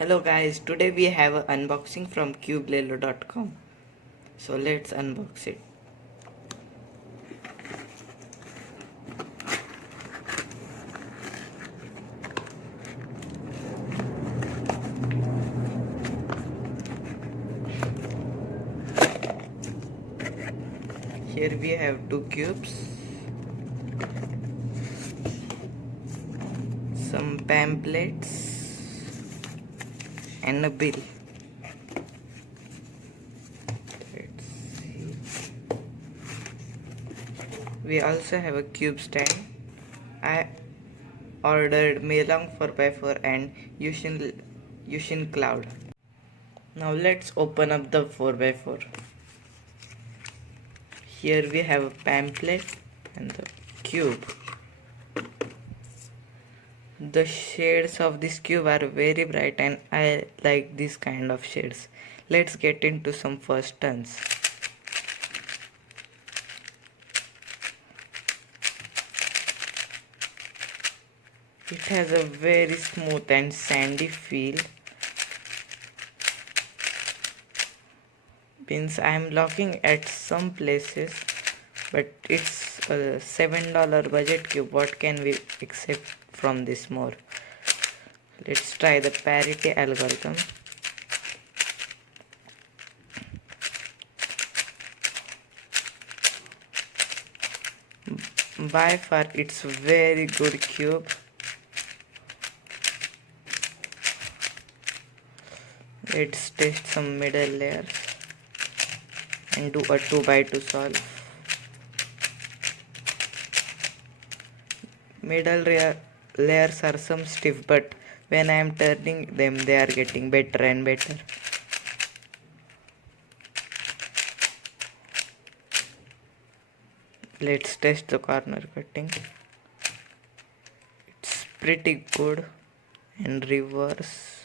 Hello guys, today we have an unboxing from cubelelo.com. So let's unbox it. Here we have two cubes, some pamphlets and a bill. Let's see. We also have a cube stand. I ordered Melang 4x4 and Yushin Cloud. Now let's open up the 4x4. Here we have a pamphlet and the cube. The shades of this cube are very bright and I like this kind of shades. Let's get into some first turns. It has a very smooth and sandy feel. Means I am looking at some places, but it's a $7 budget cube. What can we accept from this more? Let's try the parity algorithm. By far it's very good cube. Let's test some middle layers and do a 2x2 solve. Middle layers are some stiff, but when I am turning them they are getting better and better. Let's test the corner cutting. It's pretty good. And reverse,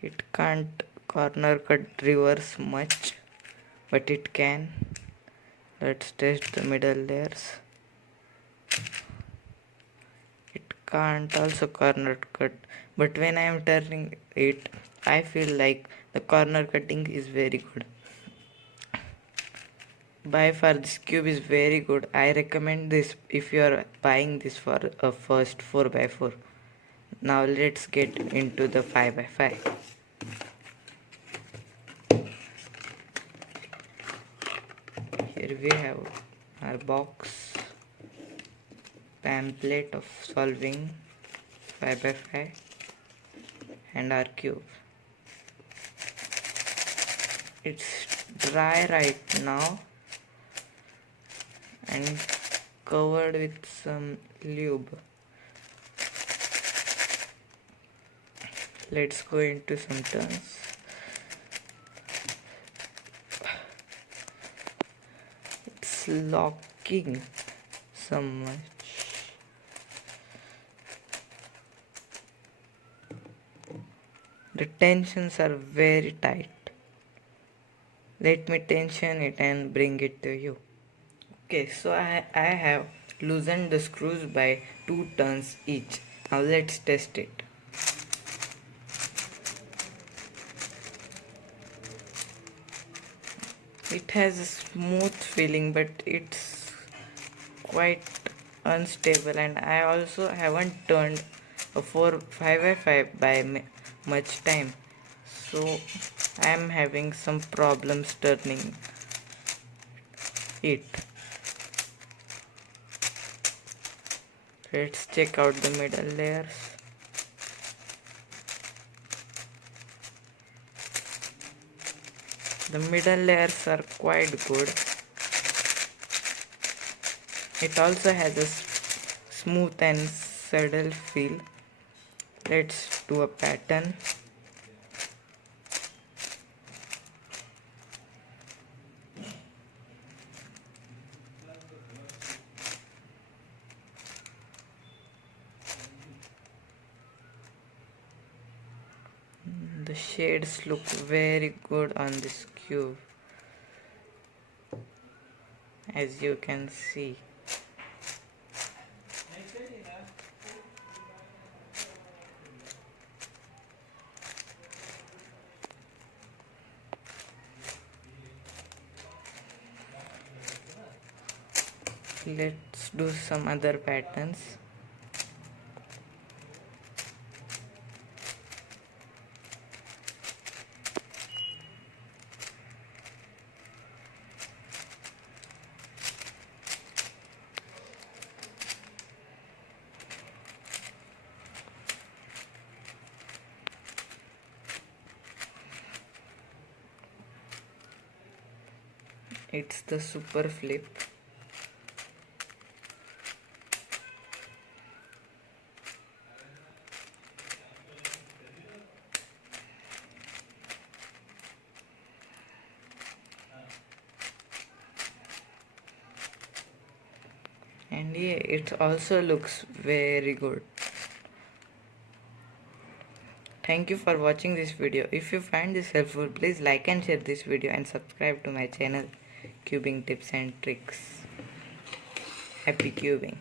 it can't corner cut reverse much, but it can. Let's test the middle layers. It can't also corner cut, but when I am turning it I feel like the corner cutting is very good. By far this cube is very good. I recommend this if you are buying this for a first 4x4. Now let's get into the 5x5. Here we have our box, pamphlet of solving 5x5 and our cube. It's dry right now and covered with some lube. Let's go into some turns. It's locking so much. The tensions are very tight. Let me tension it and bring it to you. Okay, so I have loosened the screws by 2 turns each. Now let's test it. It has a smooth feeling, but it's quite unstable, and I also haven't turned a 5x5 by much time, so I am having some problems turning it. Let's check out the middle layers. The middle layers are quite good. It also has a smooth and subtle feel. Let's do a pattern. The shades look very good on this cube, as you can see. let's do some other patterns. It's the super flip. And yeah, it also looks very good. Thank you for watching this video. If you find this helpful, please like and share this video and subscribe to my channel, Cubing Tips and Tricks. Happy cubing.